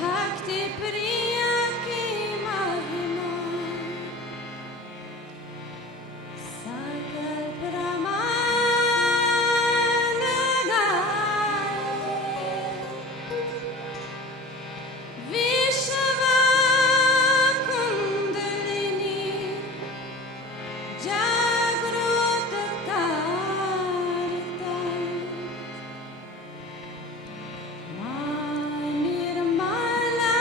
Bhakti Priya ki Mahima Sakal Praman gaye Vishwa Kundalini Jagrut Karta Ma Nirmala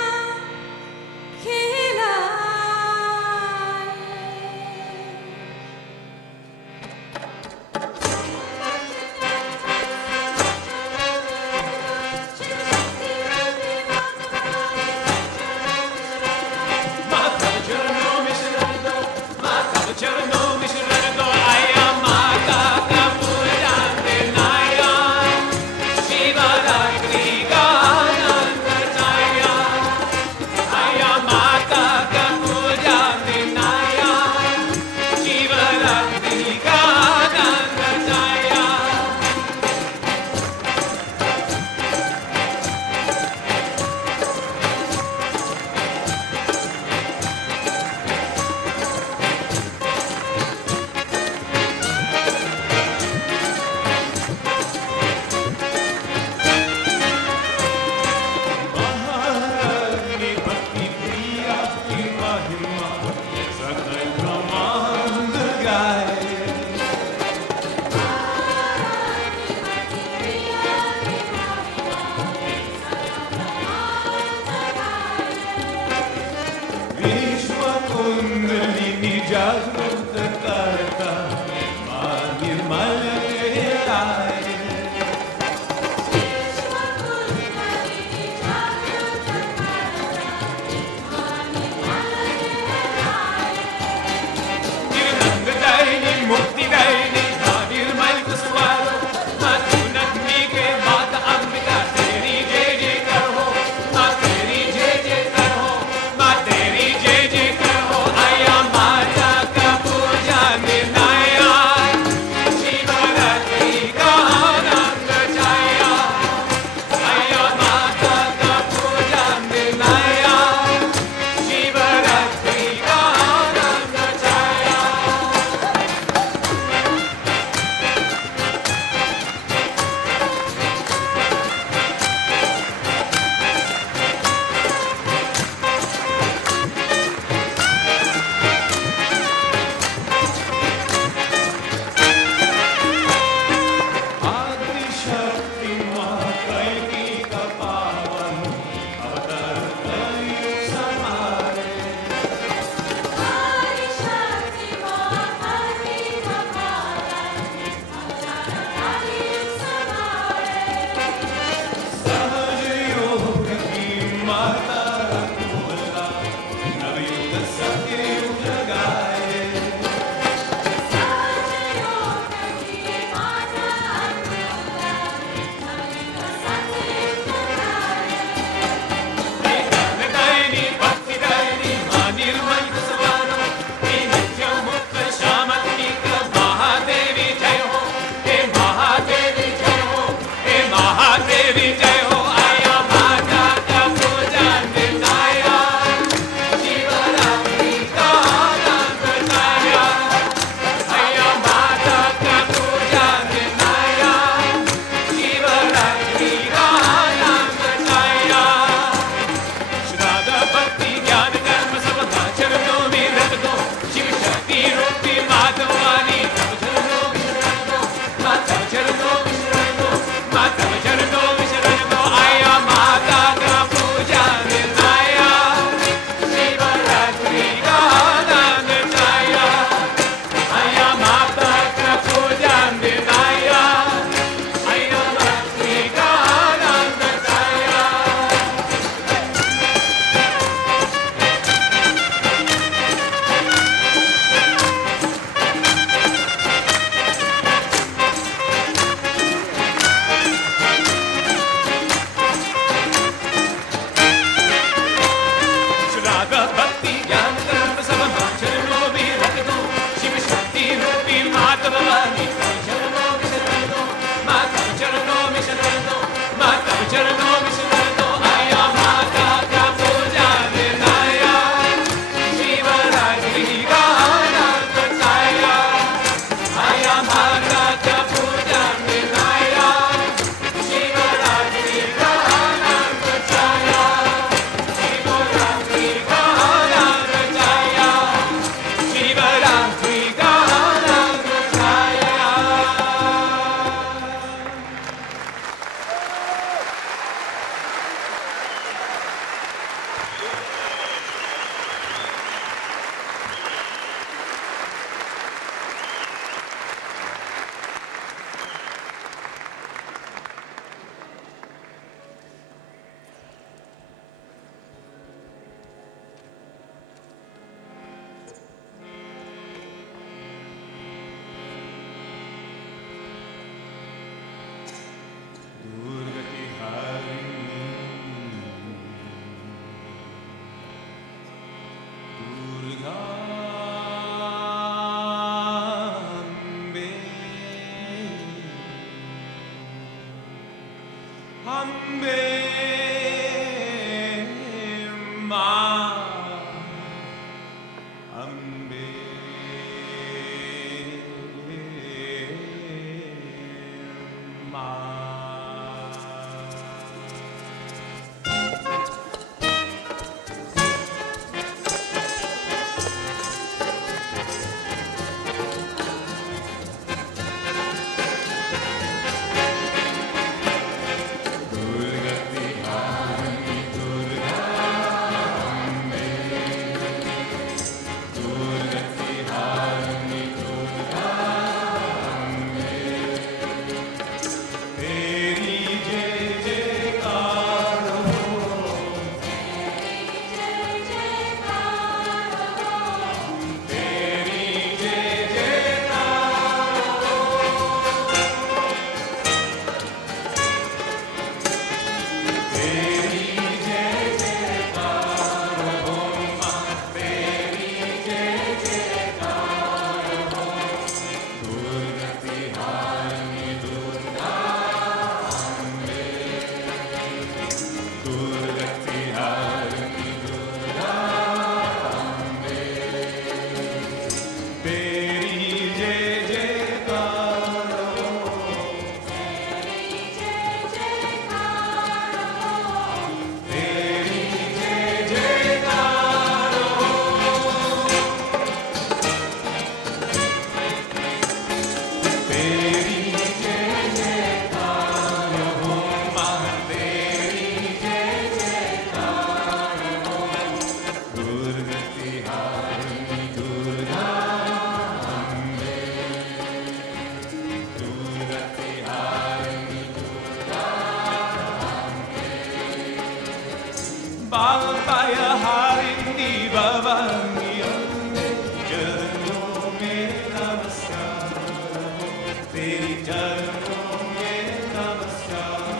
Bhavaya Harini Bhavani Charanon mein namaskar Teri charanon mein namaskar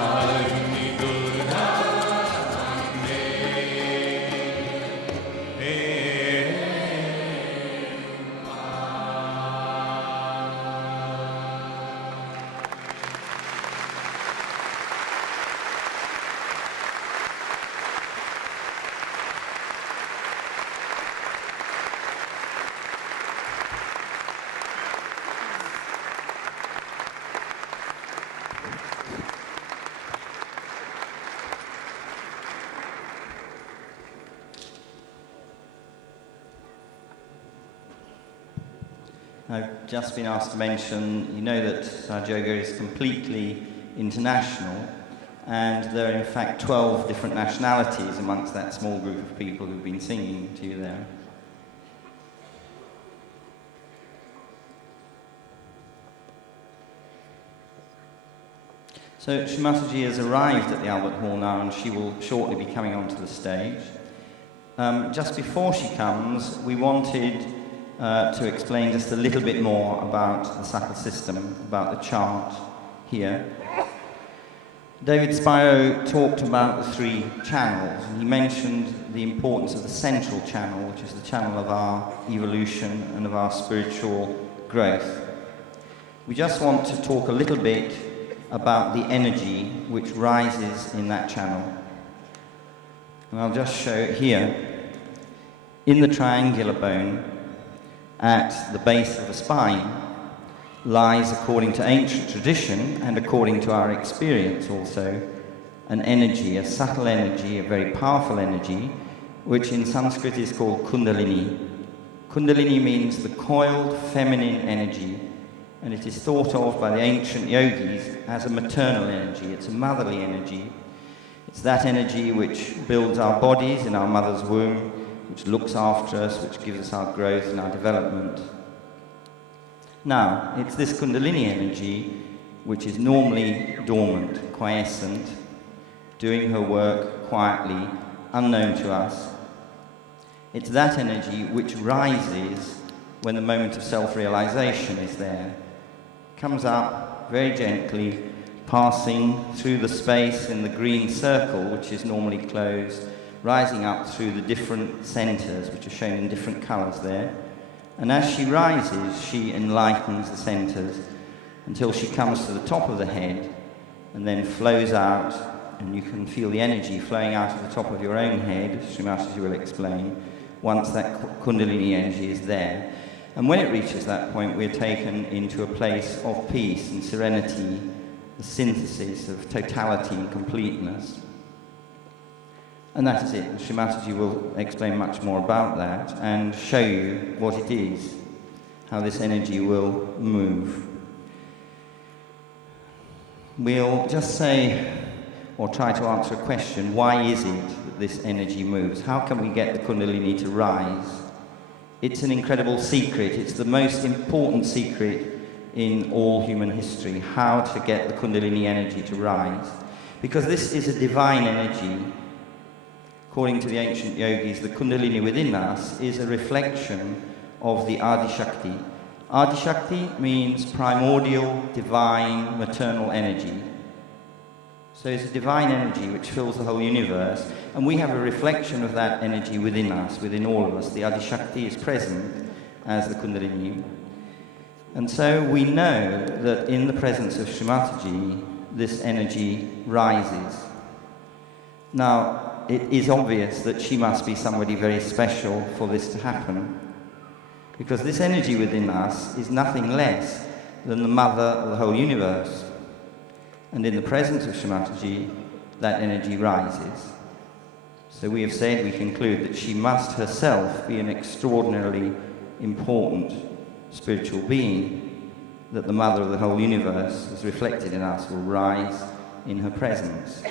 Harini Durga Ande. I've just been asked to mention, you know that SahajaYoga is completely international, and there are in fact 12 different nationalities amongst that small group of people who've been singing to you there. So Srimataji has arrived at the Albert Hall now, and she will shortly be coming onto the stage. Just before she comes, we wanted to explain just a little bit more about the subtle system, about the chart here. David Spiro talked about the 3 channels, and he mentioned the importance of the central channel, which is the channel of our evolution and of our spiritual growth. We just want to talk a little bit about the energy which rises in that channel. And I'll just show it here. In the triangular bone, at the base of the spine, lies, according to ancient tradition and according to our experience also, an energy, a subtle energy, a very powerful energy, which in Sanskrit is called Kundalini. Kundalini means the coiled feminine energy, and it is thought of by the ancient yogis as a maternal energy. It's a motherly energy. It's that energy which builds our bodies in our mother's womb, which looks after us, which gives us our growth and our development. Now, it's this Kundalini energy which is normally dormant, quiescent, doing her work quietly, unknown to us. It's that energy which rises when the moment of self-realization is there. Comes up very gently, passing through the space in the green circle, which is normally closed, rising up through the different centers, which are shown in different colors there. And as she rises, she enlightens the centers until she comes to the top of the head and then flows out, and you can feel the energy flowing out of the top of your own head, Srimataji will explain, once that Kundalini energy is there. And when it reaches that point, we're taken into a place of peace and serenity, the synthesis of totality and completeness. And that is it. Srimataji will explain much more about that and show you what it is, how this energy will move. We'll just say, or try to answer a question, why is it that this energy moves? How can we get the Kundalini to rise? It's an incredible secret. It's the most important secret in all human history, how to get the Kundalini energy to rise. Because this is a divine energy. According to the ancient yogis, the Kundalini within us is a reflection of the Adi Shakti. Adi Shakti means primordial, divine, maternal energy. So it's a divine energy which fills the whole universe, and we have a reflection of that energy within us, within all of us. The Adi Shakti is present as the Kundalini. And so we know that in the presence of Srimataji, this energy rises. Now, it is obvious that she must be somebody very special for this to happen, because this energy within us is nothing less than the mother of the whole universe. And in the presence of Srimataji, that energy rises. So we have said, we conclude that she must herself be an extraordinarily important spiritual being, that the mother of the whole universe, as reflected in us, will rise in her presence.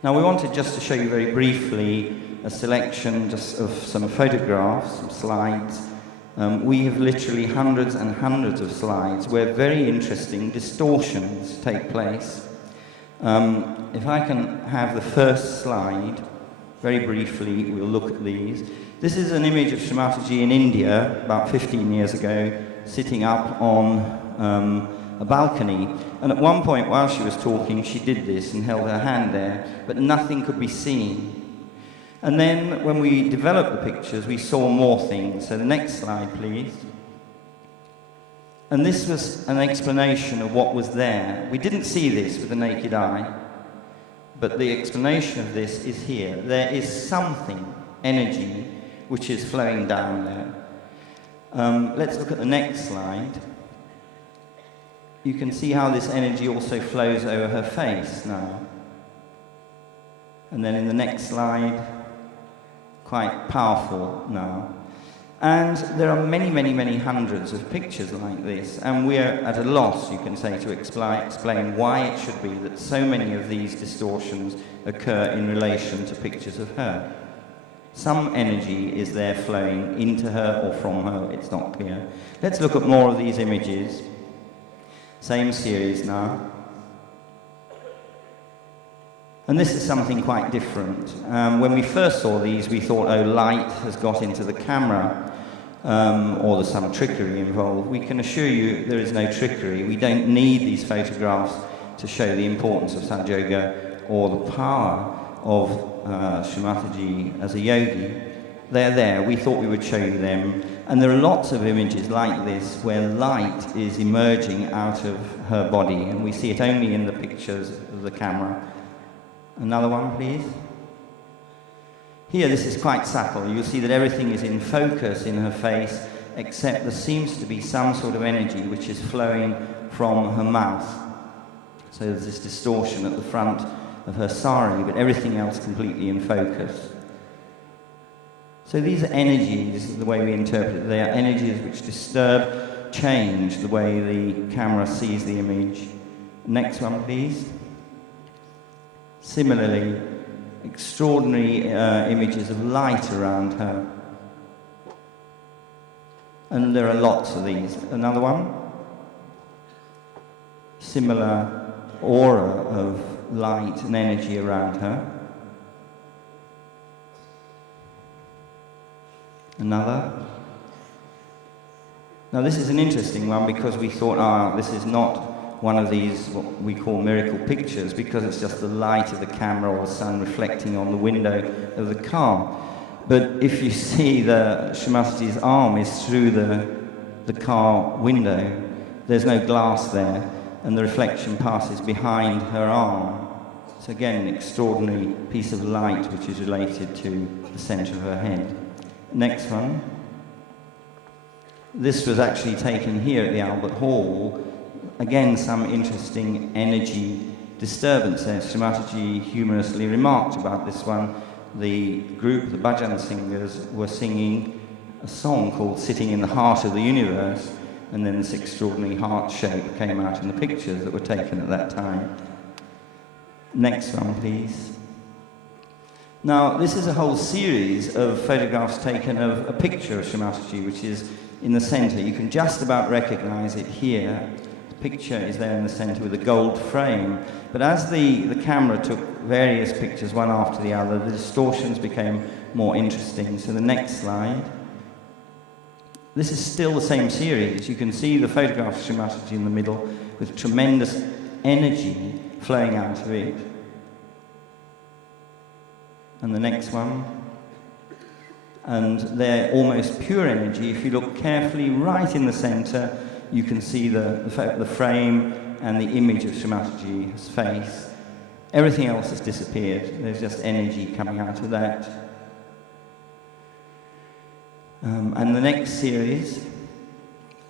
Now we wanted just to show you very briefly a selection just of some photographs, some slides. We have literally hundreds and hundreds of slides where very interesting distortions take place. If I can have the first slide, very briefly we'll look at these. This is an image of Srimataji in India about 15 years ago, sitting up on a balcony. And at one point, while she was talking, she did this and held her hand there, but nothing could be seen. And then when we developed the pictures, we saw more things. So the next slide, please. And this was an explanation of what was there. We didn't see this with the naked eye, but the explanation of this is here. There is something, energy, which is flowing down there. Let's look at the next slide. You can see how this energy also flows over her face now. And then in the next slide, quite powerful now. And there are many, many, many hundreds of pictures like this, and we're at a loss, you can say, to explain why it should be that so many of these distortions occur in relation to pictures of her. Some energy is there flowing into her or from her, it's not clear. Let's look at more of these images. Same series now. And this is something quite different. When we first saw these, we thought, oh, light has got into the camera, or there's some trickery involved. We can assure you there is no trickery. We don't need these photographs to show the importance of SahajaYoga or the power of Srimataji as a yogi. They're there. We thought we would show you them. And there are lots of images like this where light is emerging out of her body, and we see it only in the pictures of the camera. Another one, please. Here, this is quite subtle. You'll see that everything is in focus in her face, except there seems to be some sort of energy which is flowing from her mouth. So there's this distortion at the front of her sari, but everything else completely in focus. So these are energies, the way we interpret it. They are energies which disturb, change the way the camera sees the image. Next one, please. Similarly, extraordinary images of light around her. And there are lots of these. Another one. Similar aura of light and energy around her. Another. Now this is an interesting one because we thought, this is not one of these, what we call miracle pictures, because it's just the light of the camera or the sun reflecting on the window of the car. But if you see the Srimataji's arm is through the car window, there's no glass there, and the reflection passes behind her arm. So again, an extraordinary piece of light which is related to the centre of her head. Next one. This was actually taken here at the Albert Hall. Again, some interesting energy disturbance there. Srimataji humorously remarked about this one. The group, the bhajan singers, were singing a song called Sitting in the Heart of the Universe, and then this extraordinary heart shape came out in the pictures that were taken at that time. Next one, please. Now, this is a whole series of photographs taken of a picture of Srimataji, which is in the centre. You can just about recognise it here. Picture is there in the centre with a gold frame, but as the camera took various pictures one after the other, the distortions became more interesting. So the next slide. This is still the same series. You can see the photograph of Srimataji in the middle with tremendous energy flowing out of it. And the next one. And they're almost pure energy. If you look carefully right in the centre, you can see the frame and the image of Srimataji's face. Everything else has disappeared. There's just energy coming out of that. And the next series,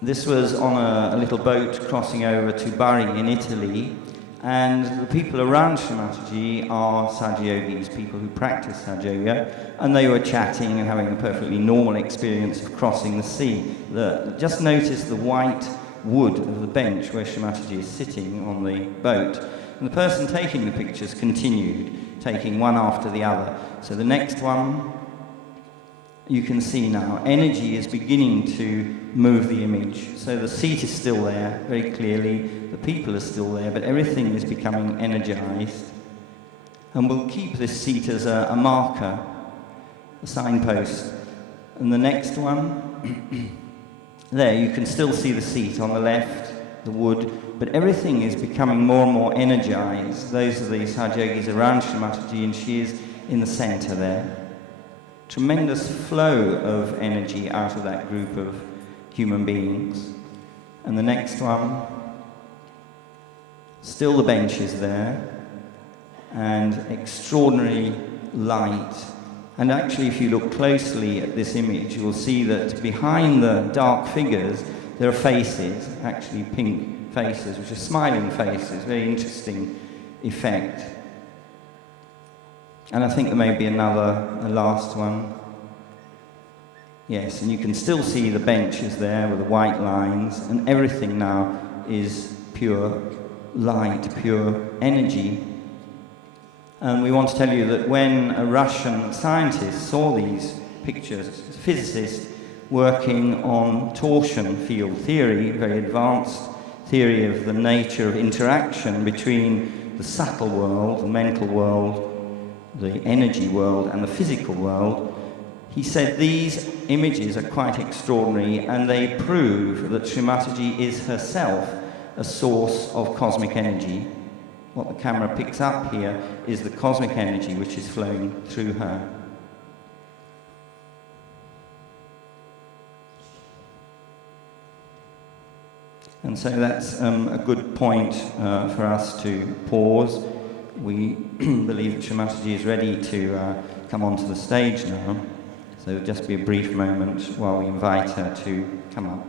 this was on a little boat crossing over to Bari in Italy, and the people around Srimataji are SahajaYogis, people who practice SahajaYoga, and they were chatting and having a perfectly normal experience of crossing the sea. Just notice the white wood of the bench where Srimataji is sitting on the boat. And the person taking the pictures continued, taking one after the other. So the next one, you can see now, energy is beginning to move the image. So the seat is still there, very clearly, the people are still there, but everything is becoming energized. And we'll keep this seat as a marker, a signpost. And the next one, there, you can still see the seat on the left, the wood, but everything is becoming more and more energized. Those are the SahajaYogis around Sri Mataji, and she is in the center there. Tremendous flow of energy out of that group of human beings. And the next one, still the bench is there, and extraordinary light. And actually, if you look closely at this image, you will see that behind the dark figures, there are faces, actually pink faces, which are smiling faces, very interesting effect. And I think there may be a last one. Yes, and you can still see the benches there with the white lines, and everything now is pure light, pure energy. And we want to tell you that when a Russian scientist saw these pictures, a physicist working on torsion field theory, very advanced theory of the nature of interaction between the subtle world, the mental world, the energy world, and the physical world, he said these images are quite extraordinary, and they prove that Sri Mataji is herself a source of cosmic energy. What the camera picks up here is the cosmic energy which is flowing through her. And so that's a good point for us to pause. We believe that Sri Mataji is ready to come onto the stage now. So it'll just be a brief moment while we invite her to come up.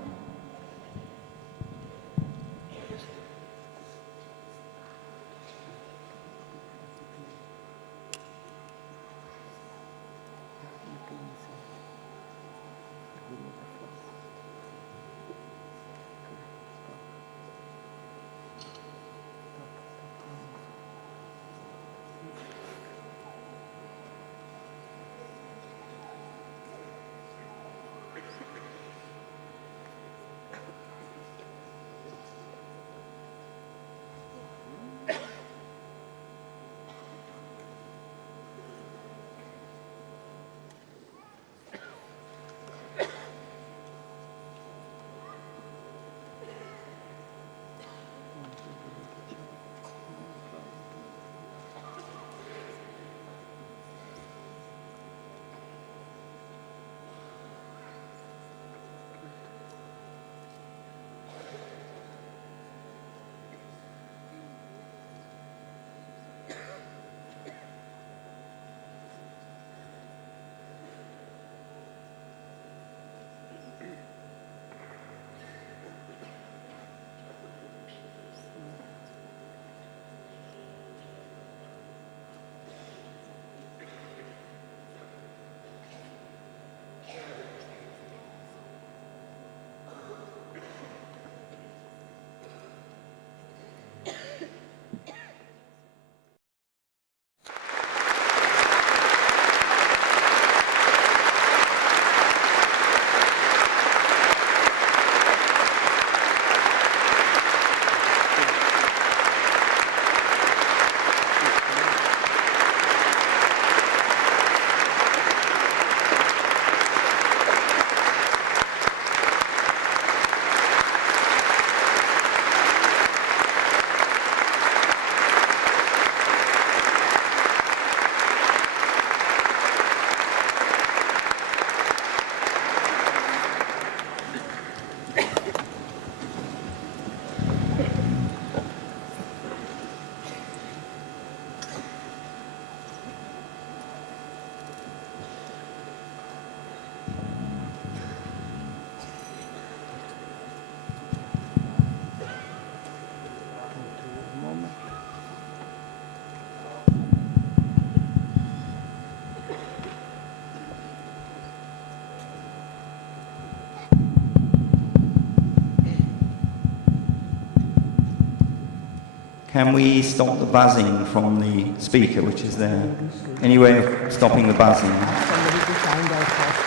Can we stop the buzzing from the speaker which is there? Any way of stopping the buzzing? Somebody to find out first.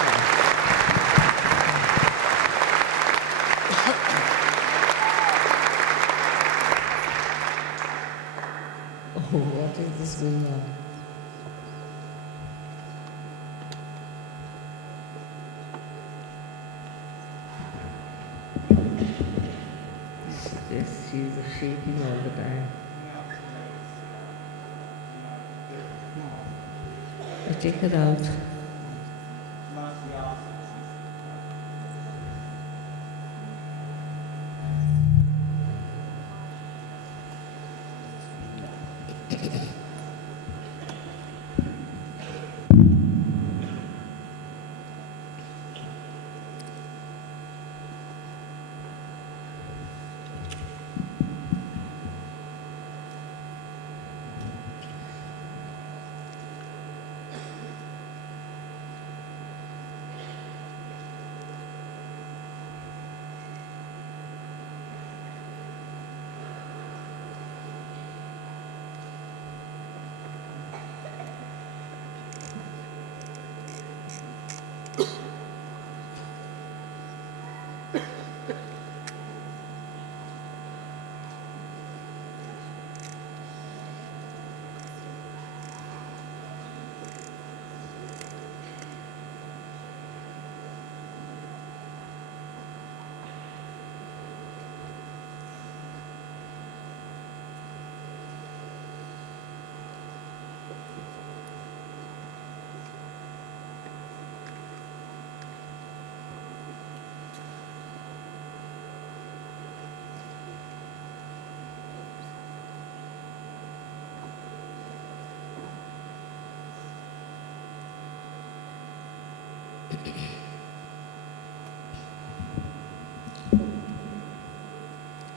Oh, what is this going on? Yes. take her out.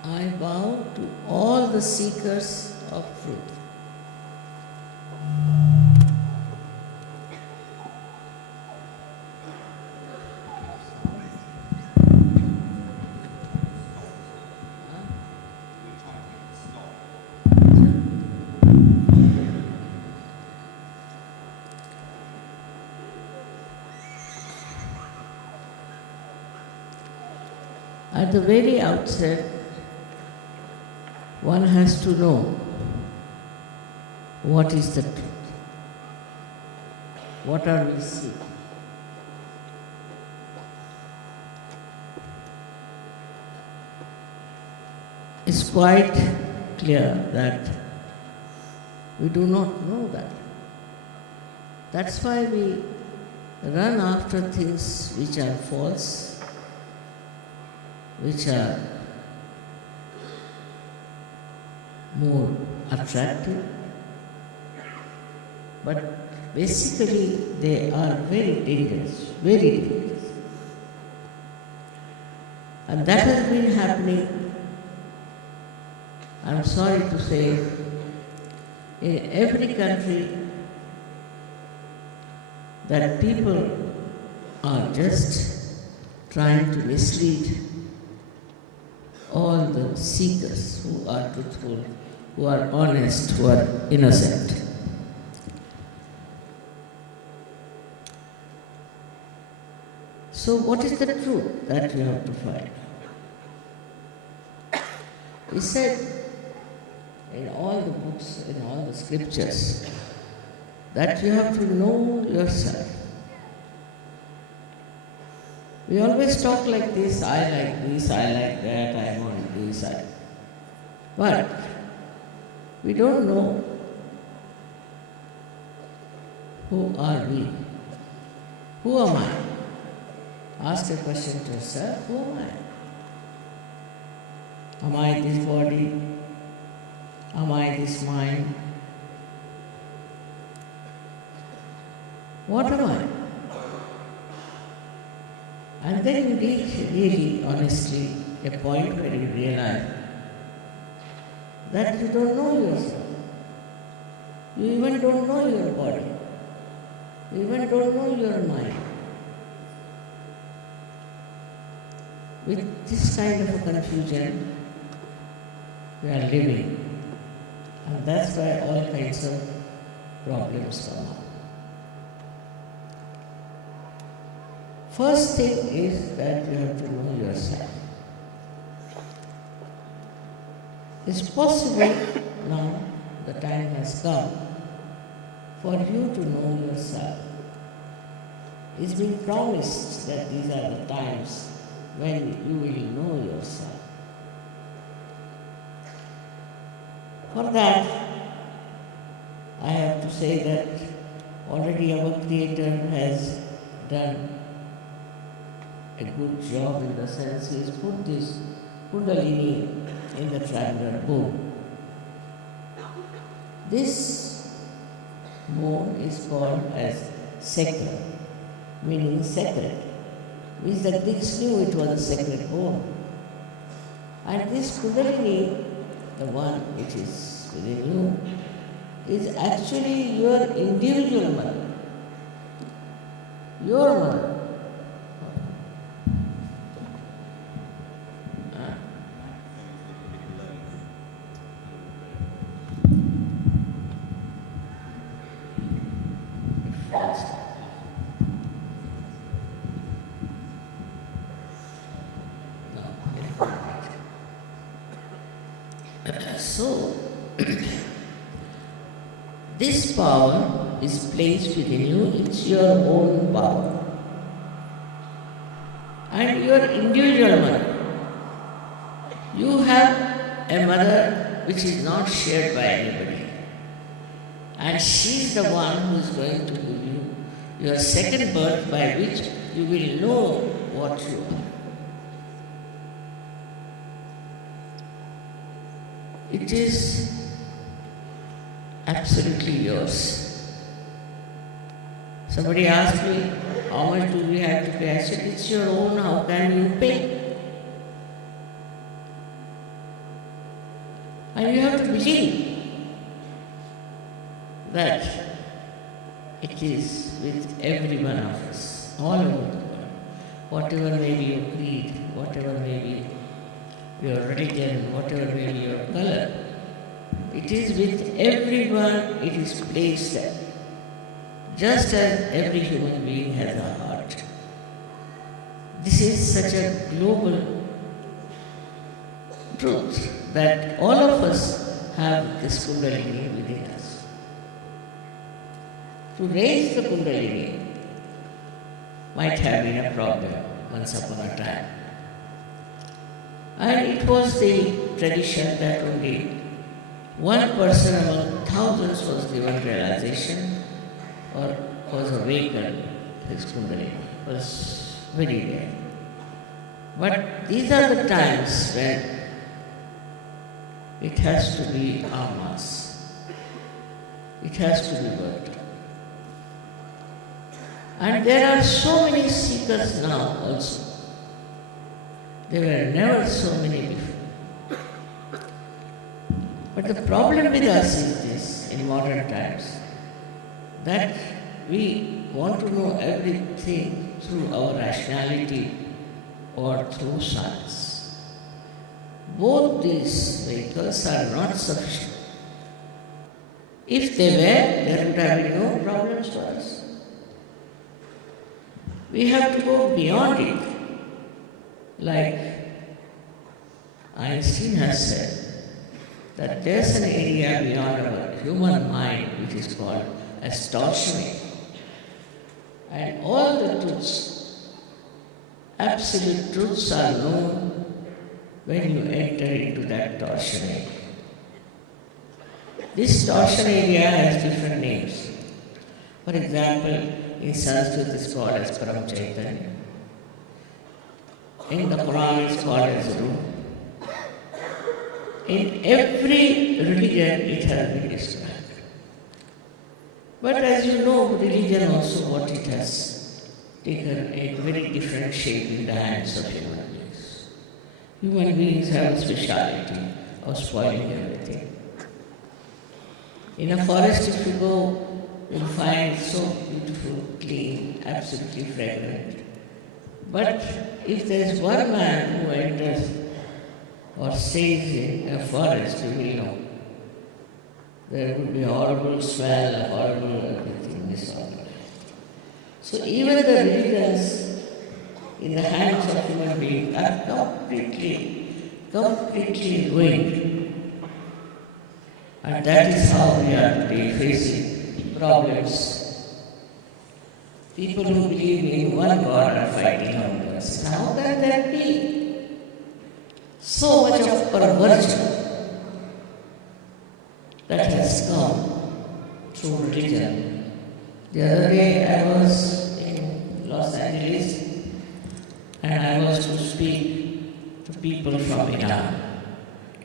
I bow to all the seekers of truth. At the very outset, one has to know what is the truth. What are we seeking? It's quite clear that we do not know that. That's why we run after things which are false, which are more attractive, but basically they are very dangerous, very dangerous. And that has been happening, I'm sorry to say, in every country, that people are just trying to mislead all the seekers who are truthful, who are honest, who are innocent. So what is the truth that we have to find? He said in all the books, in all the scriptures, that you have to know yourself. We always talk like this, I like this, I like that, I want this, but we don't know who are we? Who am I? Ask a question to yourself, who am I? Am I this body? Am I this mind? What am I? And then you reach really, honestly, a point where you realize that you don't know yourself. You even don't know your body. You even don't know your mind. With this kind of a confusion, we are living. And that's why all kinds of problems come up. First thing is that you have to know yourself. It's possible now, the time has come, for you to know yourself. It's been promised that these are the times when you will know yourself. For that, I have to say that Already our Creator has done a good job in the sense He has put this Kundalini in the triangular bone. This bone is called as sacral, meaning sacred, which the Greeks knew it was a sacred bone. And this Kundalini, the one which is within you, is actually your individual mother, your mother. So, this power is placed within you, it's your own power. And your individual mother. You have a mother which is not shared by anybody. And she is the one who is going to give you your second birth by which you will know what you are. It is absolutely yours. Somebody asked me, how much do we have to pay? I said, it's your own, how can you pay? And you have to believe that it is with every one of us, all over the world. Whatever may be your creed, whatever may be your religion, whatever may be your color, it is with everyone, it is placed there. Just as every human being has a heart. This is such a global truth that all of us have this Kundalini within us. To raise the Kundalini might have been a problem once upon a time. And it was the tradition that only one person among thousands was given realization or was awakened. His Kundalini was very rare. But these are the times when it has to be en masse. It has to be worked. And there are so many seekers now also. There were never so many before. But the problem with us is this, in modern times, that we want to know everything through our rationality or through science. Both these vehicles are not sufficient. If they were, there would have been no problems for us. We have to go beyond it. Like Einstein has said, that there's an area beyond our human mind which is called as torsioning. And all the truths, absolute truths are known when you enter into that torsioning. This torsion area has different names. For example, in Sanskrit it's called as Param Chaitanya. In the Quran it's called as Ruh. In every religion it has been described. But as you know, religion also what it has taken a very different shape in the hands of human beings. Human beings have a speciality of spoiling everything. In a forest if you go, you'll find it so beautiful, clean, absolutely fragrant. But if there is one man who enters or stays in a forest, you will know. There would be a horrible smell, a horrible everything, disorder. So even the religions in the hands of human beings are completely ruined. And that is how we are today facing problems. People who believe in one God are fighting among themselves. How can that be? So much of perversion that has come through religion. The other day I was in Los Angeles and I was to speak to people from Iran.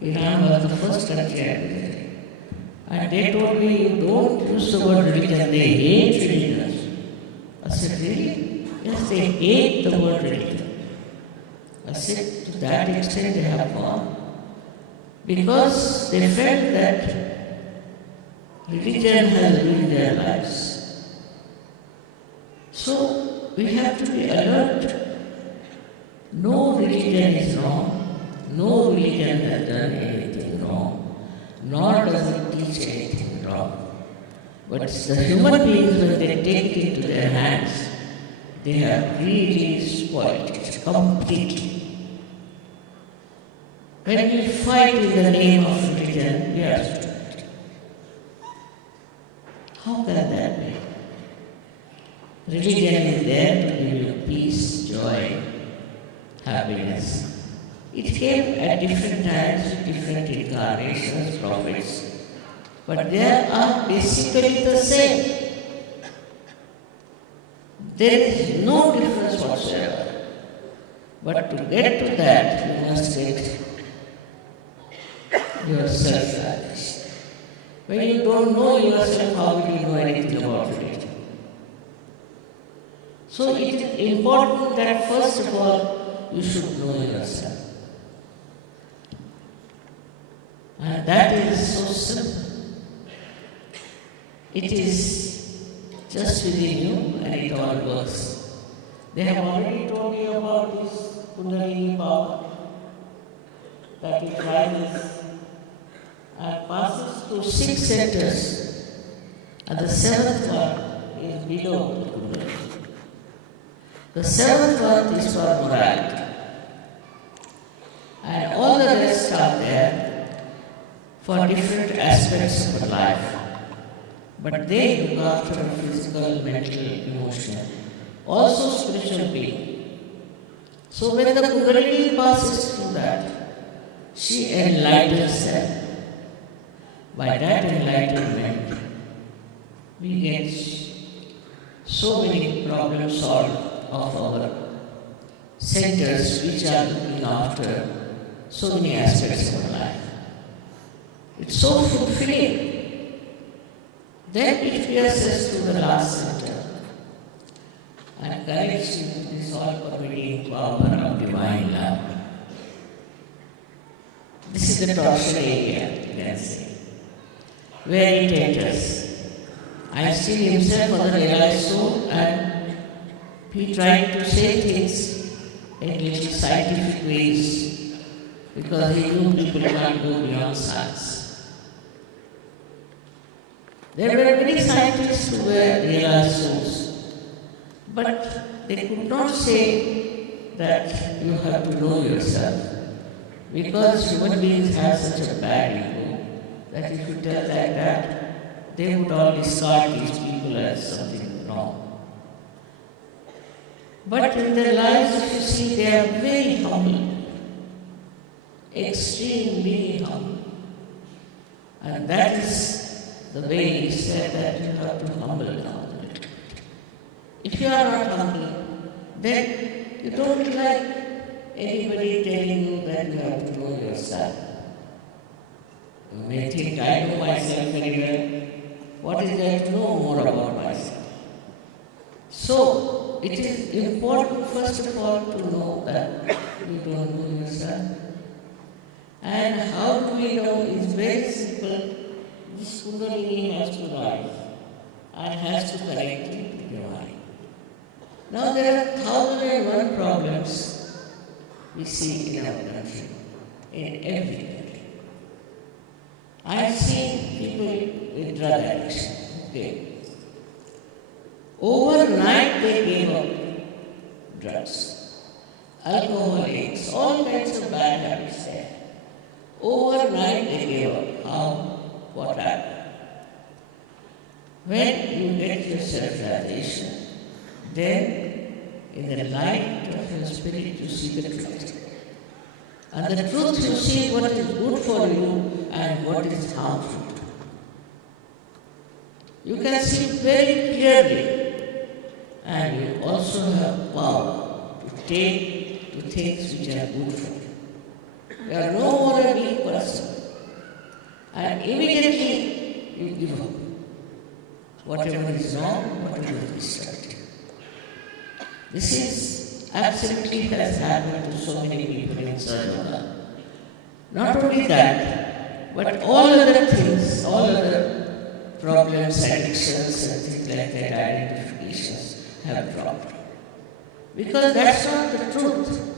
Iran was the first country I visited. And they told me, you don't use the word religion, they hate religions. I said, really? Yes, they hate the word religion. I said, to that extent they have gone. Because they felt that religion has ruined their lives. So we have to be alert. No religion is wrong. No religion has done anything wrong. Nor does it teach anything wrong. But it's the human beings, when they take it into their hands, they have really spoiled it completely. When we fight in the name of religion, we are stupid. How can that be? Religion is there to give you peace, joy, happiness. It came at different times, different incarnations, prophets. But they are basically the same. There is no difference whatsoever. But to get to that, you must get yourself established. When you don't know yourself, how will you know anything about religion? So it is important that first of all, you should know yourself. And that is so simple. It is just within you and it all works. They have already told you about this Kundalini power that it rises and passes through 6 centers, and the 7th one is below the Kundalini. The 7th one is for morality, and all the rest are there for different aspects of life. But they look after physical, mental, emotional, also spiritual being. So when the Kundalini passes through that, she enlightens them. By that enlightenment, we get so many problems solved of our centers which are looking after so many aspects of our life. It's so fulfilling. Then it pierces through the last center and connects you to this all-pervading power of divine love. This is the torsion area, you can say, where it enters. Einstein himself was a realized soul, and he tried to say things in little scientific ways because he knew people can't go beyond science. There were many scientists who were realized souls, but they could not say that you have to know yourself, because human beings have such a bad ego that if you tell like that, they would all discard these people as something wrong. But in their lives, if you see, they are very humble, extremely humble. And that is the way he said that you have to humble down. If you are not humble, then you don't like anybody telling you that you have to know yourself. You may think, I know myself very well. What is there to know more about myself? So, it is important first of all to know that you don't know yourself. And how do we know? It's very simple. This Kundalini has to rise and has to connect it to divine. Now there are 1,001 problems we see in our country, in every country. I have seen people with drug addiction. Okay. Overnight they gave up drugs, alcoholics, all kinds of bad habits there. Overnight they gave up. How? What happened? When you get your self-realization, then in the light of your spirit you see the truth. And the truth you see what is good for you and what is harmful. You can see very clearly, and you also have power to take to things which are good for you. You are no more a weak person, and immediately you give up. Whatever is wrong, whatever is destructive. This is absolutely has happened to so many people in SahajaYoga. Not only that, but all other things, all other problems, addictions and things like that, identifications have dropped. Because that's not the truth.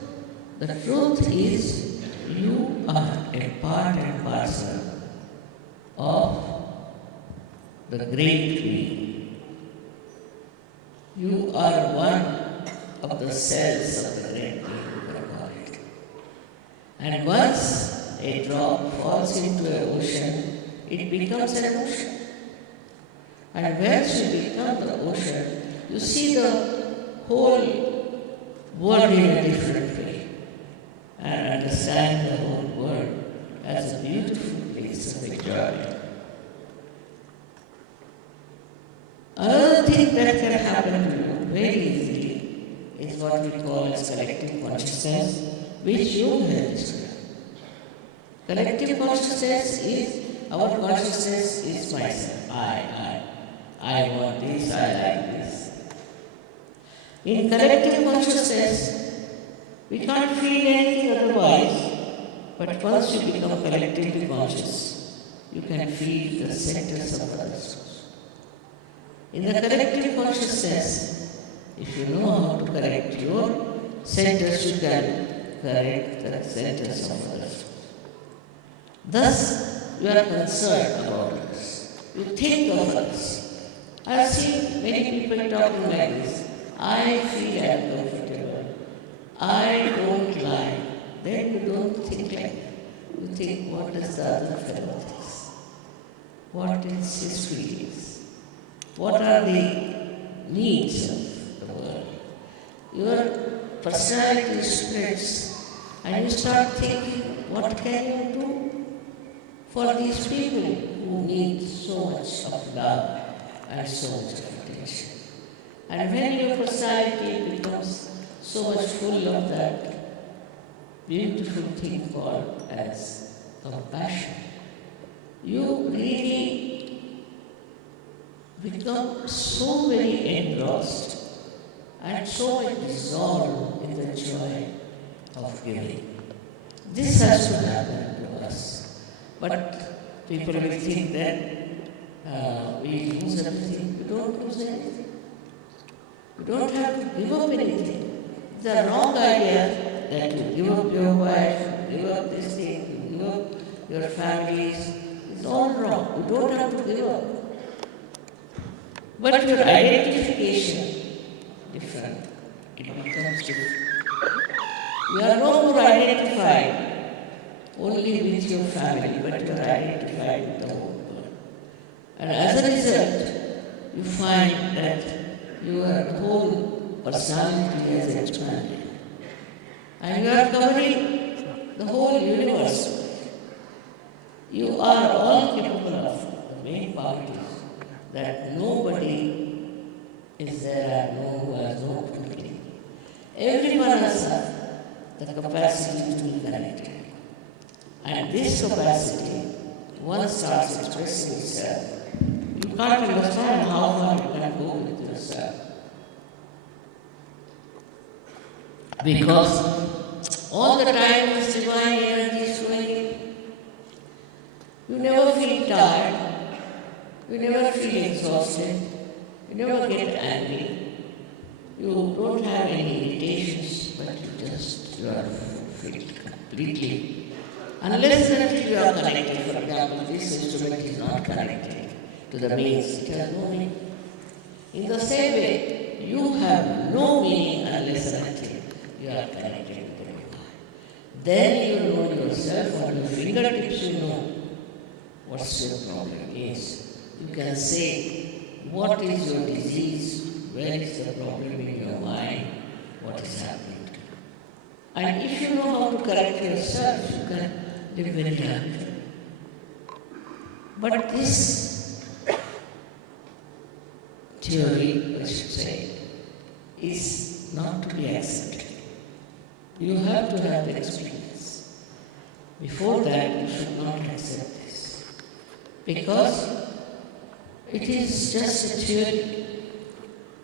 The truth is you are a part and parcel of the great being. You are one of the cells of the great being, you can call it. And once a drop falls into an ocean, it becomes an ocean. And once you become the ocean, you see the whole world in a different way and understand the whole world as a beautiful place of enjoyment. Another thing that can happen to you very easily is what we call as collective consciousness, which you have described. Collective consciousness is, our consciousness is myself, I want this, I like this. In collective consciousness, we can't feel anything otherwise, but once you become collectively conscious, you can feel the centers of others. In the collective consciousness, if you know how to correct your centers, you can correct the centers of others. Thus, you are concerned about others. You think of others. I have seen many people talking like this. I feel uncomfortable. I don't like. Then you don't think like that. You think, what does the other fellow think? What is his feelings? What are the needs of the world? Your personality spreads and you start thinking, what can you do for these people who need so much of love and so much of attention? And when your personality becomes so much full of that beautiful thing called as compassion, you really become so very engrossed and so much dissolved in the joy of giving. This has to happen to us. But people will think that we lose everything. We don't lose anything. You don't have to give up anything. It's a wrong idea that you give up your wife, you give up this thing, you give up your families. It's all wrong. You don't have to give up. But your identification different. It becomes different. You are no more identified only with your family, but you are identified with the whole world. And as a result, you find that your whole personality has expanded. And you are covering the whole universe. You are all capable of the main part is that nobody is there and who has no company. Everyone has the capacity to be connected. And this capacity, once starts expressing itself, you can't understand how far you can go with yourself. Because all the time this divine energy is flowing in. You never feel tired. You never feel exhausted. You never get angry. You don't have any irritations, but you are fulfilled completely. Unless and until you are connected, for example, this instrument is not connected to the means, it has no meaning. In the same way, you have no meaning unless and until you are connected with the divine. Then you know yourself, on your fingertips you know what's your problem is. You can say, what is your disease, where is the problem in your mind, what is happening to you. And if you know how to correct yourself, you can live very happily. But this theory, I should say, is not to be accepted. You have to have the experience. Before that, you should not accept this. Because it is just a theory.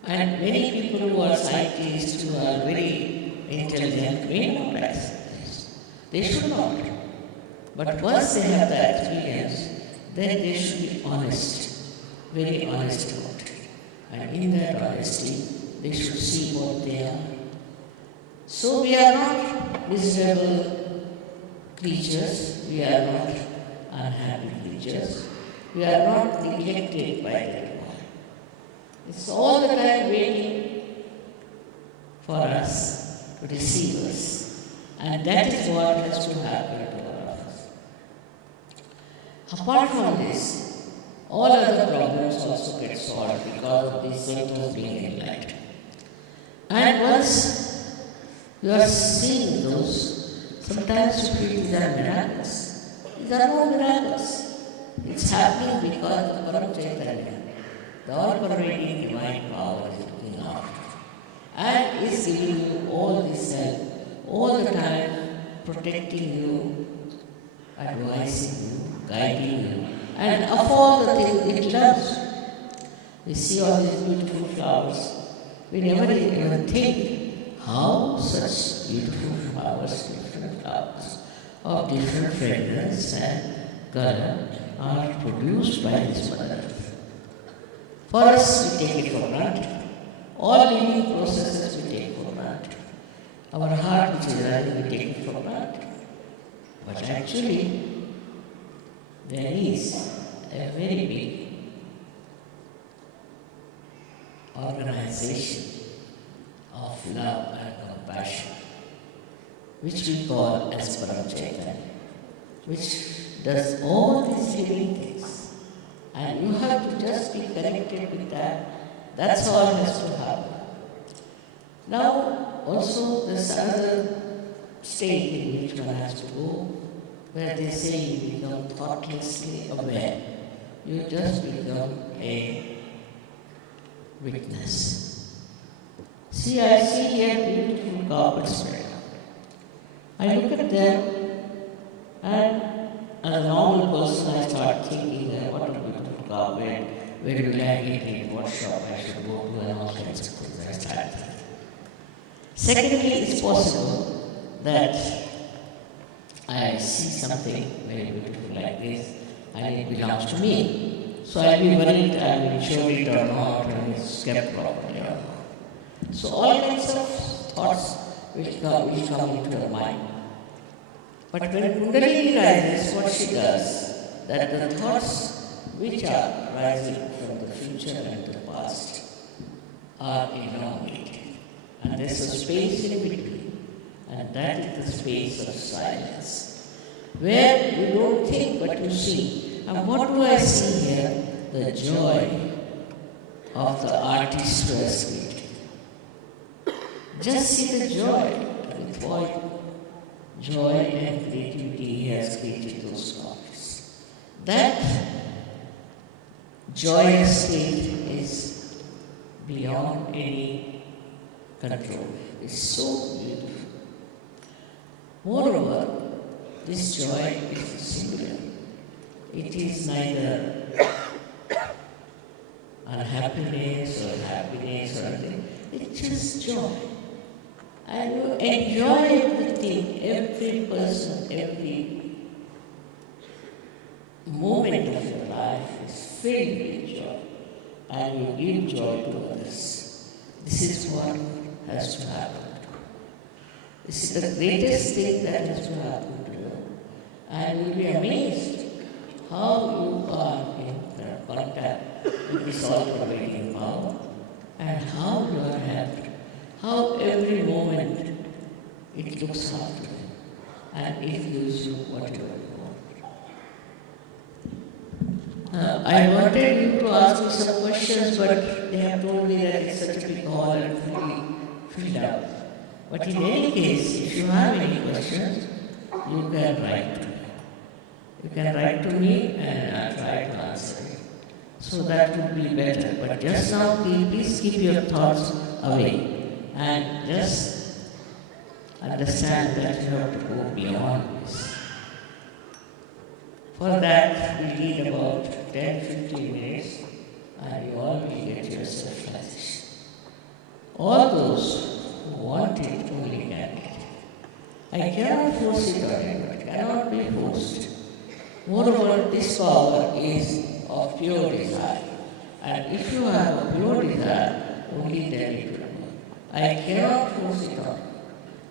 And many people who are scientists, who are very intelligent, may not accept this. They should not. But once they have the experience, then they should be honest, very honest about it. And in that honesty, they should see what they are. So we are not miserable creatures, we are not unhappy creatures, we are not neglected by the world. It's all the time waiting for us to receive us. And that is what has to happen to all of us. Apart from this, all other problems also get solved because of these centers being enlightened. And once you are seeing those, sometimes you feel these are miracles. These are no miracles. It's happening because of Param Chaitanya, the all-pervading divine power is looking after and is giving you all this help, all the time protecting you, advising you, guiding you, and of all the things it loves. We see all these beautiful flowers. We never even think how such beautiful flowers, different flowers of different fragrance and color are produced by this Mother Earth. For us, we take it for granted. All living processes we take for granted. Our heart, which is running, we take it for granted. But actually, there is a very big organization of love and compassion, which we call as Param Chaitanya, which does all these living things. And you have to just be connected with that. That's all has to happen. Now, also, there's another state in which one has to go, where they say you become thoughtlessly aware. You just become a witness. See, I see here beautiful carpets right now. I look at them, and as a normal person, I start thinking that what a beautiful carpet, where do I get it, what shop I should go to, and all kinds of things. I start thinking. Secondly, it's possible that I see something very beautiful like this, and it belongs to me. So I'll be worried, I will show it or not, and it's kept properly or not. So all kinds of thoughts will come into your mind. But when Kundalini rises, what she does, that the thoughts which are rising from the future and the past are elongated. And there's a space in between, and that is the space of silence, where you don't think but you see. And what do I see here? The joy of the artist who has created. Just see the joy with what joy and creativity he has created those artists. That joyous state is beyond any control. It's so beautiful. Moreover, this joy is singular. It is neither unhappiness or happiness or anything. It's just joy. And you enjoy everything, every person, every moment of your life is filled with joy. And you give joy to others. This is what has to happen. This is the greatest thing that has to happen to you. And you'll be amazed how you are in contact with this all-pervading power and how you are happy. How every moment it looks after you and it gives you what you want. I wanted you to ask me some questions, but they have told me that it's such a big hall and fully filled up. But in any case, if you have any questions, you can write to me. You can write to me and I'll try to answer it. So that would be better. But just now, please keep your thoughts away and just understand that you have to go beyond this. For that, we need about 10-15 minutes and you all will get yourself flourished. All those who want it only can get it. I cannot force it on you, it cannot be forced. Moreover, this power is of pure desire. And if you have a pure desire, only then it will work. I cannot force it on you.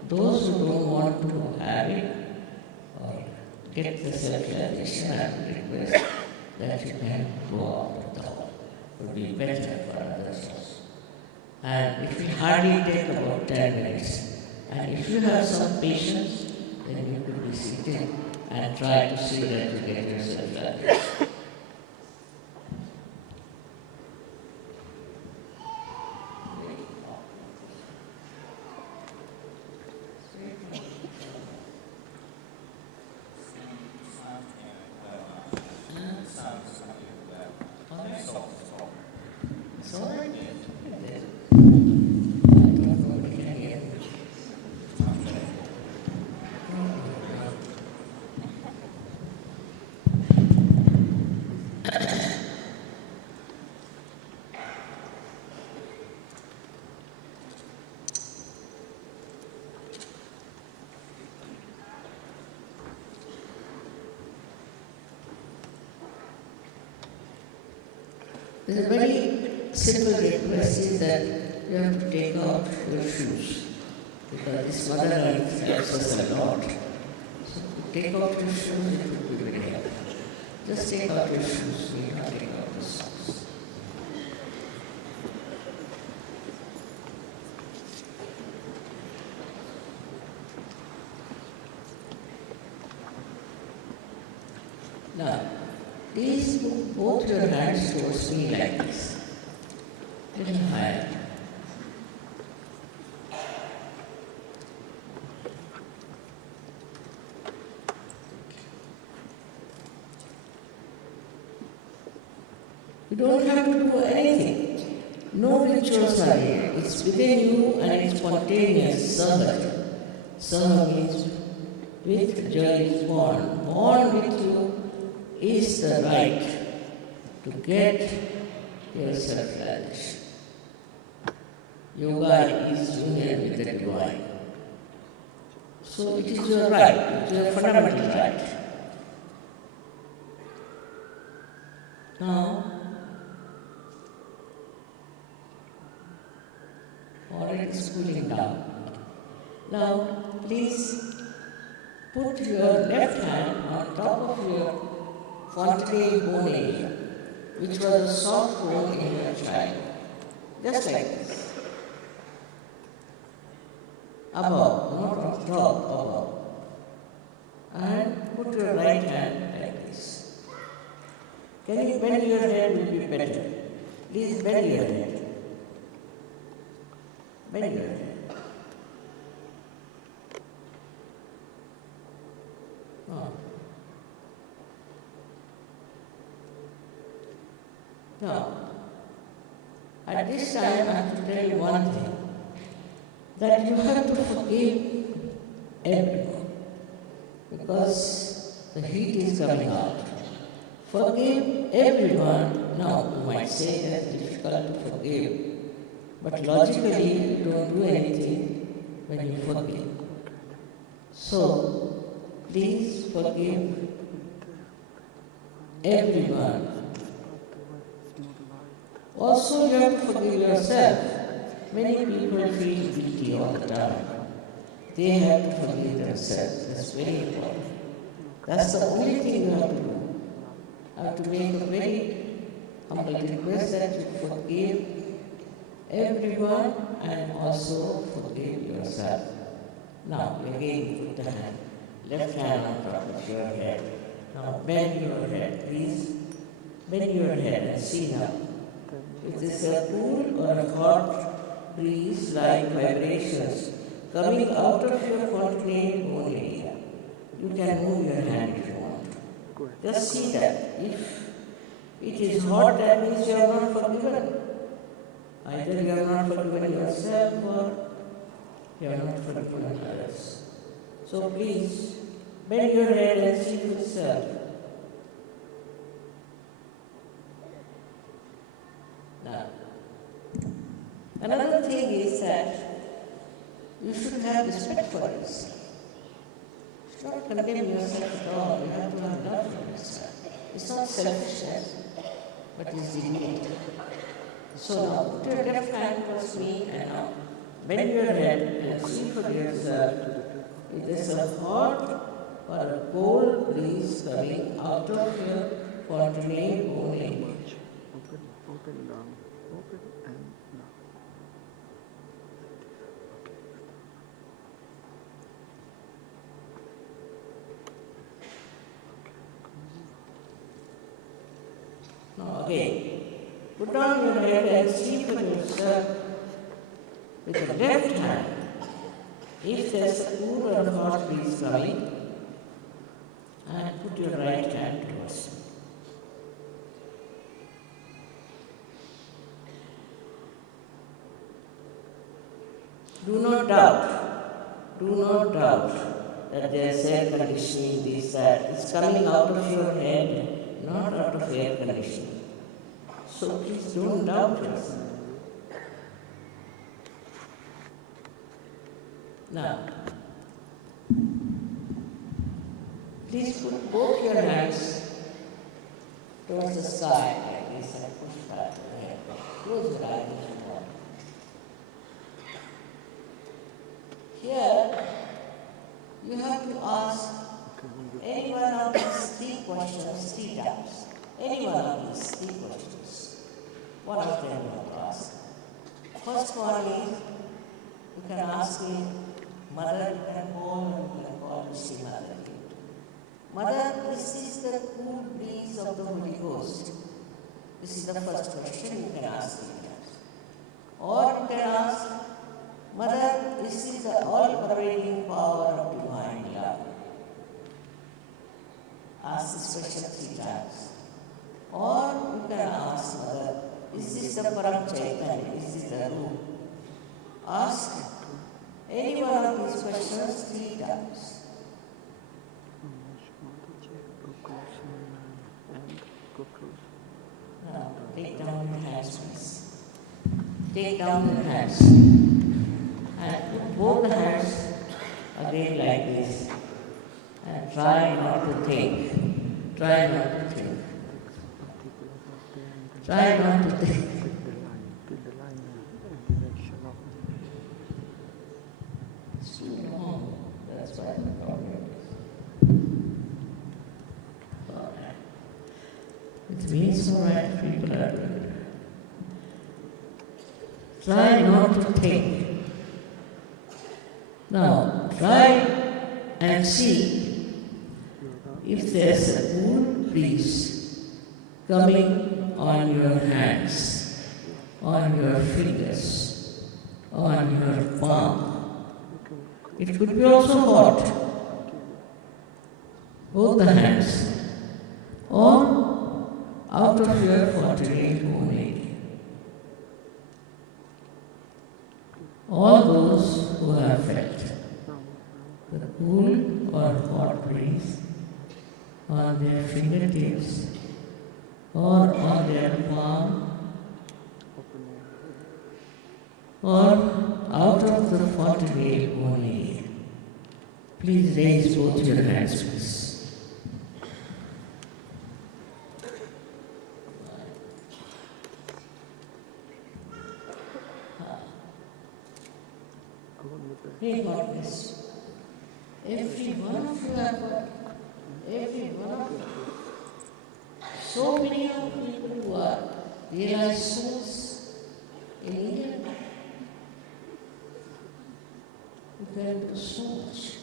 Those who don't want to have it or get the self-realization, I would request that you can go out of the hall. It would be better for others also. And it will hardly take about 10 minutes. And if you have some patience, then you could be seated and try to see that you get yourself realized. There's a very simple request is that you have to take out your shoes because this Mother Earth helps us a lot. So take out your shoes, it will be very helpful. Just take out your shoes, you not take out the socks. Now, please put both your hands towards me like this, little higher. You don't have to do anything. No rituals are here. It's within you and it's spontaneous. Sahaja. Saha means with joy is born. Born with you is the right to get yourself realized. Yoga is union with the divine. So it is your right, it is your fundamental right. Now, already it's cooling down. Now, please put your left hand on top of your fontanelle bone area, which was a soft bone in your child. Just like this. Above, not on top, above. And put your right hand like this. Can you bend your head? Will be better. Please bend your head. Bend your head. Oh. Now, at this time I have to tell you one thing, that you have to forgive everyone, because the heat is coming out. Forgive everyone. Now, you might say that it's difficult to forgive, but logically you don't do anything when you forgive. So, please forgive everyone. Also, you have to forgive yourself. Many people feel guilty all the time. They have to forgive themselves. That's very important. That's the only thing you have to do. I have to make a very humble request that you forgive everyone and also forgive yourself. Now, again, put the hand, left hand on top of your head. Now, bend your head, please. Bend your head and see now. If this is a cool or a hot breeze like vibrations coming out of your fontanelle bone area, you can move your hand if you want. Just see that. If It is hot, that means you have not forgiven. Either you have not forgiven yourself or you have not forgiven others. So please, bend your head and see yourself. Now, another thing is that you should have respect for yourself. You should not condemn yourself at all. You have to have love for yourself. It's not selfishness, but it's dignity. So now, put your left hand towards me and now bend your head and see for yourself if there's a hot or a cold breeze coming out of your fontanelle only. Open down. Open and down. Now again, put down your head and see for yourself with the left hand if there's a cool or hot breeze coming, and put your right hand towards you. Do not doubt that there is air conditioning, this, that. It's coming out of your head, not out of air conditioning. So please don't doubt yourself. Now, please put both your hands towards the sky like this and push back your head. Close your eyes if you want. Here, you have to ask any one of these three questions 3 times. Any one of these 3 questions. One of them you have to ask. First one is, you can ask me, Mother, you can call me Mother. Mother, is this the cool breeze of the Holy Ghost? This is the first question you can ask me. Or you can ask, Mother, this is the all-pervading power of divine love. Ask this question 3 times. Or you can ask, Mother, is this the Param Chaitanya? Is this the root? Ask any one of these questions 3 times. Now, take down your hands, please. Take down your hands. And put both the hands again like this. And try not to think. Try not to think. Try not to think. It's too long. That's why the problem is. It means alright, people are doing it. Try not to think. Now, try and see if there's a cool breeze coming on your hands, on your fingers, on your palm. It could be also hot, both the hands, or out of your fontanelle only. All those who have felt the cool or hot breeze on their fingertips or on their palm or out of the fontanelle only. Please raise both your hands, please. May God bless you. Every one of you have got, every one of you. So many of people who are realized souls in India, you can do so much.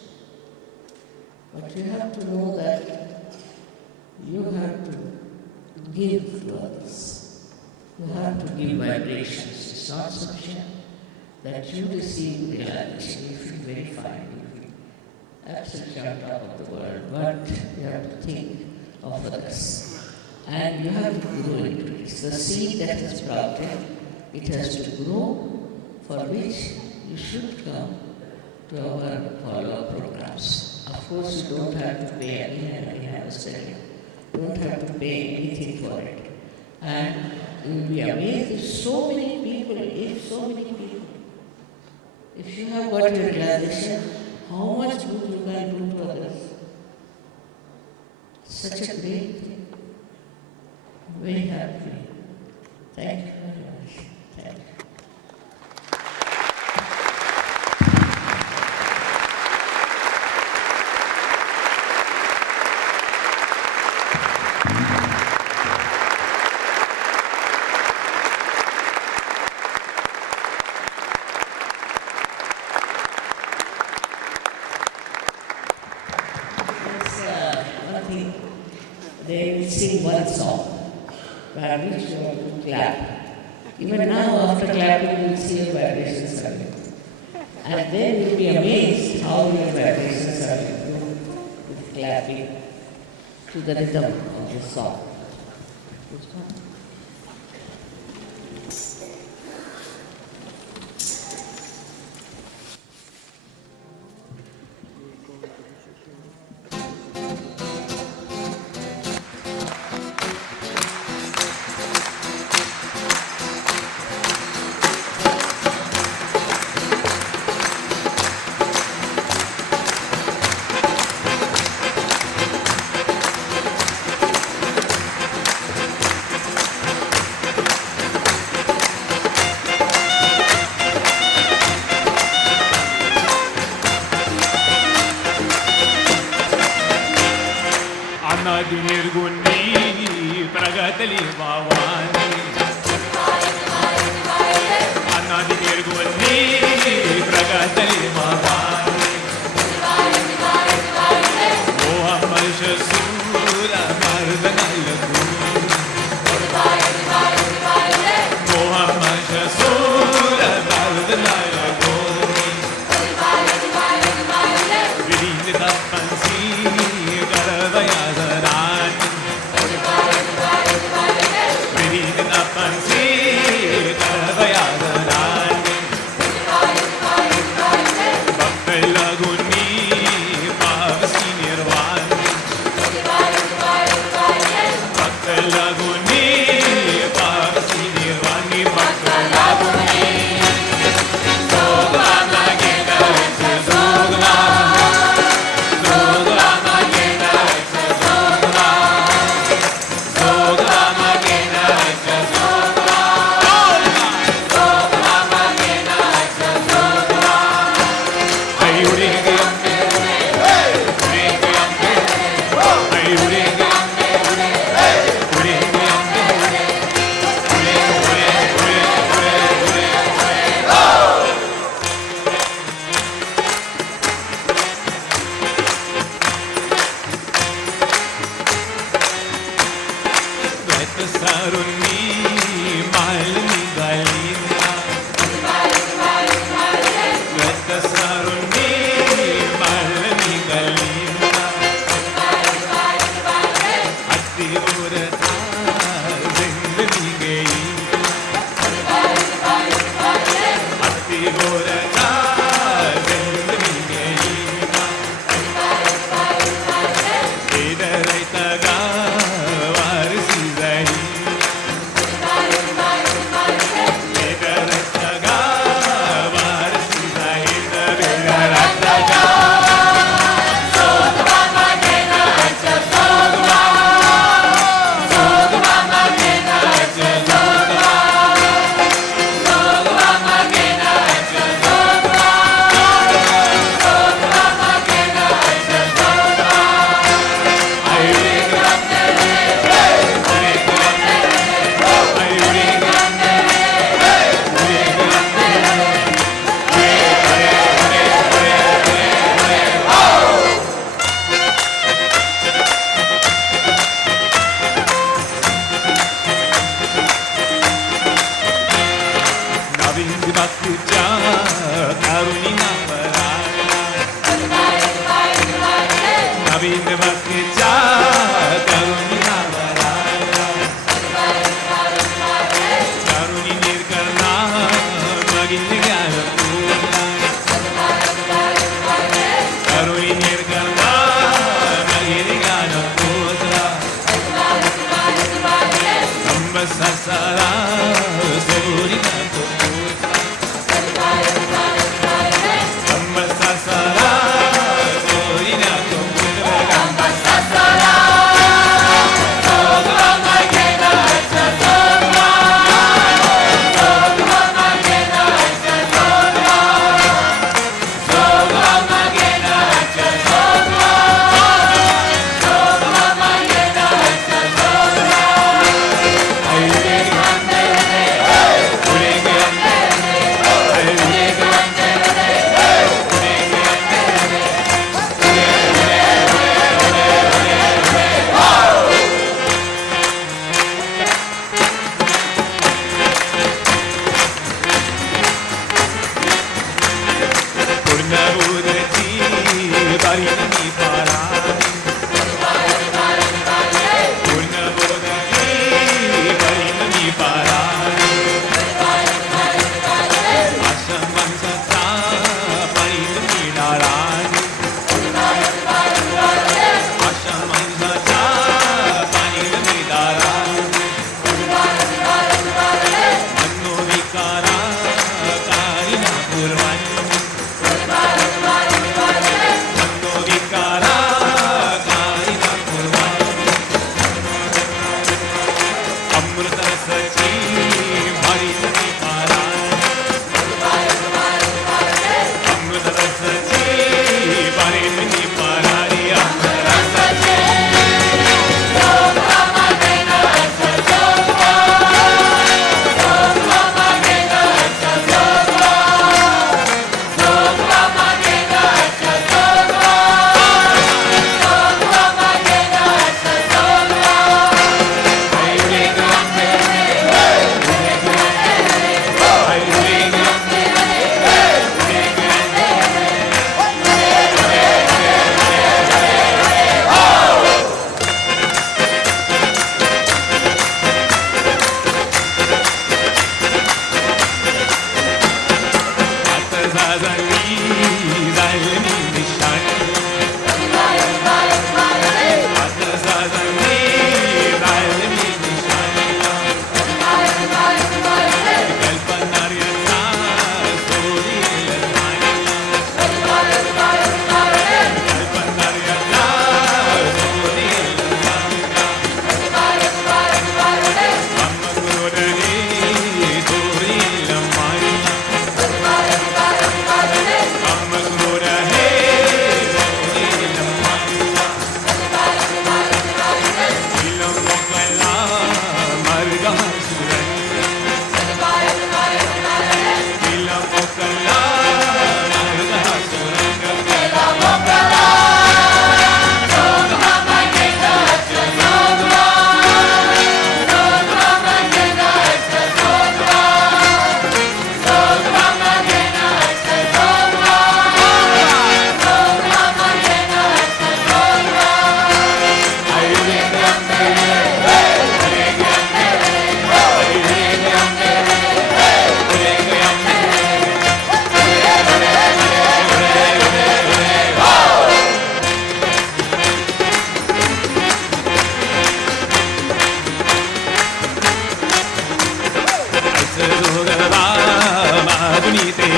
But you have to know that you have to give to others. You have to give vibrations. It's not sufficient that you receive realization, you feel very fine, you feel absolutely on top of the world, but you have to think of others. and you have to grow into it. It's the seed that is sprouted. It has to grow, for which you should come to our follow-up programs. Of course, you don't have to pay anything, I was telling you. You don't have to pay anything for it. And you will be amazed if so many people, if you have got your realization, how much good you can do to others. Such a great thing. Very happy. Thank you very much. Thank you. One thing, they will sing one song, which you have to clap. Even now, after clapping, you will see your vibrations coming. And then you will be amazed how your vibrations are improved with clapping to the rhythm of the song. Which one?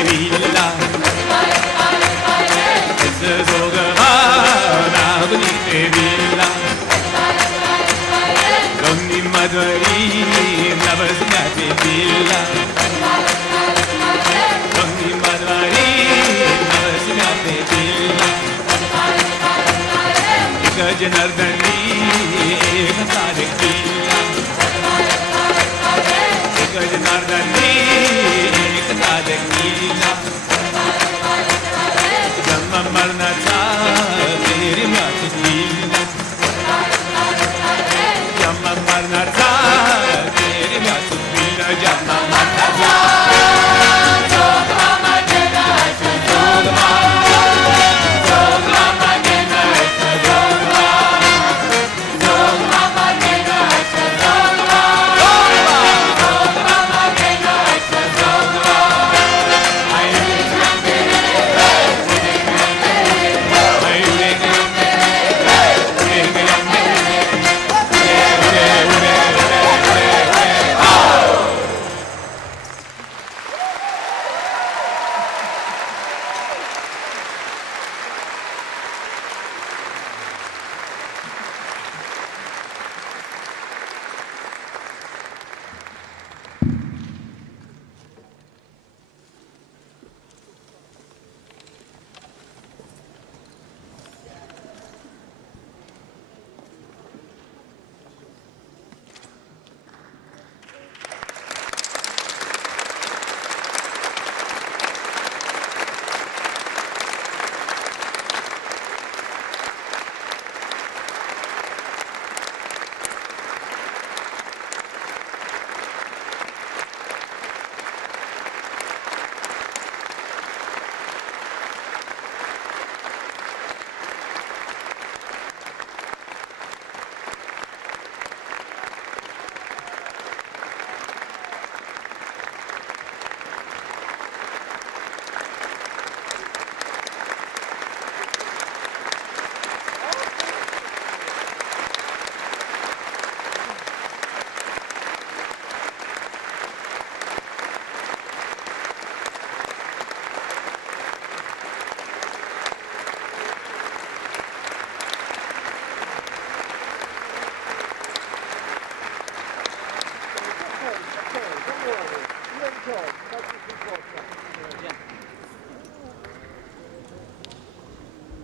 villa. Esse sogma nagunite villa. Donni madvari navasnate villa. Donni madvari navasnate villa. Eka janardani eka tarik villa. Eka janardani eka tarik villa. Jamma marna cha teri mat villa. Jamma marna cha teri mat villa. Jamma marna cha.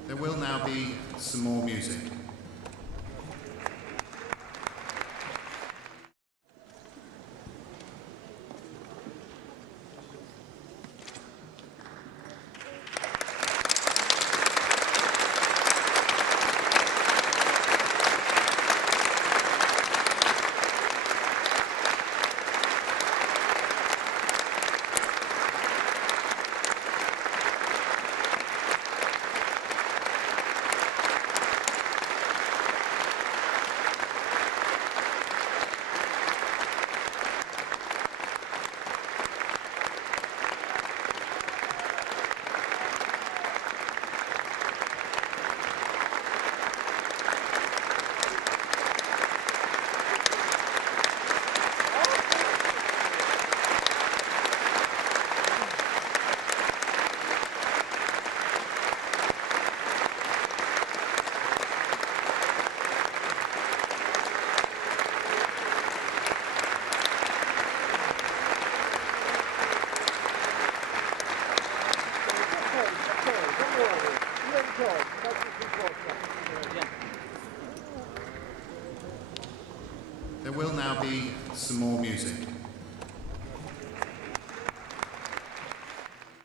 There will now be some more music.